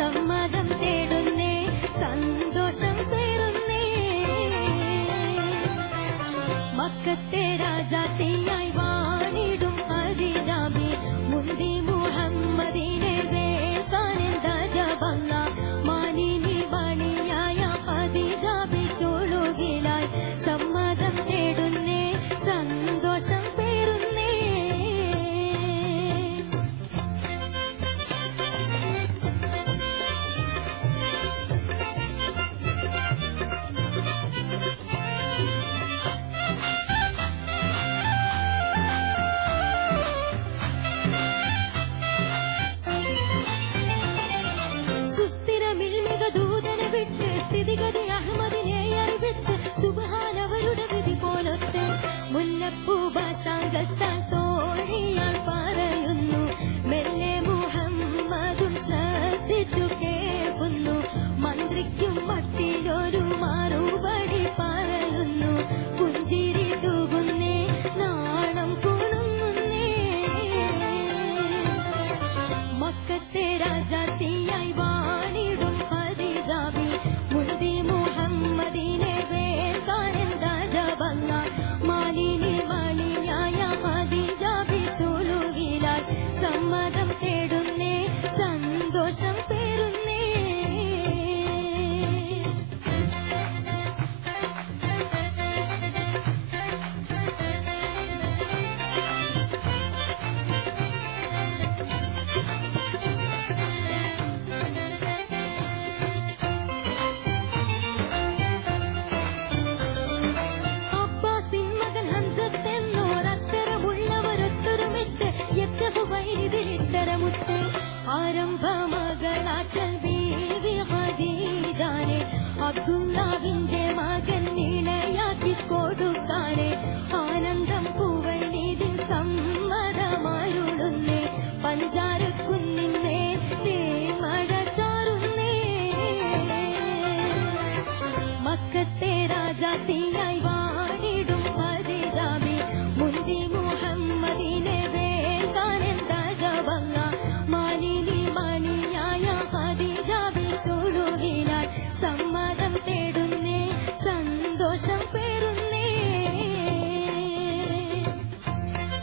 സമ്മതം തേടുന്നേ സന്തോഷം പേറുന്നേ മക്കത്തെ രാജാത്തിയായി വാണിടും ഖദീജാബി മുന്തി മുഹമ്മദിനെ വേസാനെന്താജബല്ല മാനിനി മണിയായ ഖദീജാബി ചൊല്ലുകിലായി സമ്മതം തേടുന്നേ സന്തോഷം പേറുന്നേ ദൂതനെ വിട്ട് സ്ഥിതിഗതി അഹമ്മദിനെ അറിവിട്ട് സുബ്ഹാനവരുടെ വിധി പോലൊത്ത് മുല്ലപ്പൂ ഭാഷാംഗത്താൽ തോഴിയാൽ പറയുന്നു മെല്ലെ മുഹമ്മദും ശ്രദ്ധിച്ചു കേൾക്കുന്നു മന്ത്രിക്കും മട്ടിലൊരു മറുപടി പറയുന്നു പുഞ്ചിരി തൂകുന്നേ നാണം കുണുങ്ങുന്നേ മക്കത്തെ രാജാത്തിയായി വാണിടും ഖദീജാബി മുന്തി മുഹമ്മദിനെ വേസാനെന്താജബല്ല മാലിനി മണിയായ ഖദീജാബി ചൊല്ലുകിലായി സമ്മതം തേടുന്നേ സന്തോഷം പേറുന്നേ ിട്ടരമുത്ത് ആരംഭമകളാറ്റൽ ബീവി ഖദീജാനെ അബ്ദുല്ലാഹിന്റെ മകൻ ഇണയാക്കി കൊടുക്കാനെ ആനന്ദം പൂവനിതിൽ സമ്മതമരുളുന്നേ പഞ്ചാരക്കുന്നിന്മേ തേന്മഴ ചാറുന്നേ മക്കത്തെ രാജാത്തിയായി വാണിടും ഖദീജാബി മുന്തി മുഹമ്മദിനെ വേസാനെന്താജബല്ല മാലിനി മണിയായ ഖദീജാബി ചൊല്ലുകിലായി സമ്മതം തേടുന്നേ സന്തോഷം പേറുന്നേ